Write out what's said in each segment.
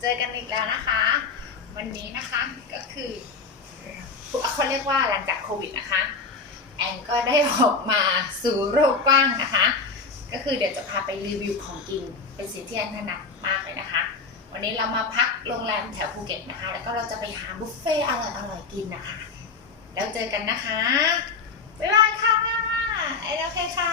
เจอกันอีกแล้วนะคะ วันนี้นะคะก็คือเขาเรียกว่าหลังจากโควิดนะคะ แอนก็ได้ออกมาสู่โลกกว้างนะคะ ก็คือเดี๋ยวจะพาไปรีวิวของกิน เป็นสิ่งที่แอนถนัดมากเลยนะคะ วันนี้เรามาพักโรงแรมแถวภูเก็ตนะคะ แล้วก็เราจะไปหาบุฟเฟ่อร่อยๆกินนะคะ แล้วเจอกันนะคะบ๊ายบายค่ะไอ้โอเคค่ะ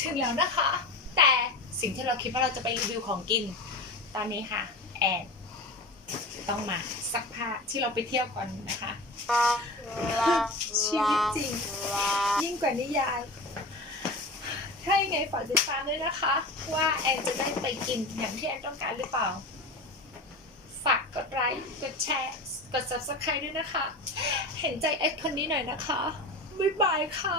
ถึงแล้วนะคะ แต่สิ่งที่เราคิดว่าเราจะไปรีวิวของกิน ตอนนี้ค่ะ แอนต้องมาซักผ้าที่เราไปเที่ยวก่อนนะคะ ชีวิตจริง ยิ่งกว่านิยาย ถ้ายังไงฝากติดตามด้วยนะคะ ว่าแอนจะได้ไปกินอย่างที่แอนต้องการหรือเปล่า ฝากกดไลค์กดแชร์ กด subscribe ด้วยนะคะ เห็นใจแอดคนนี้หน่อยนะคะ บ๊ายบายค่ะ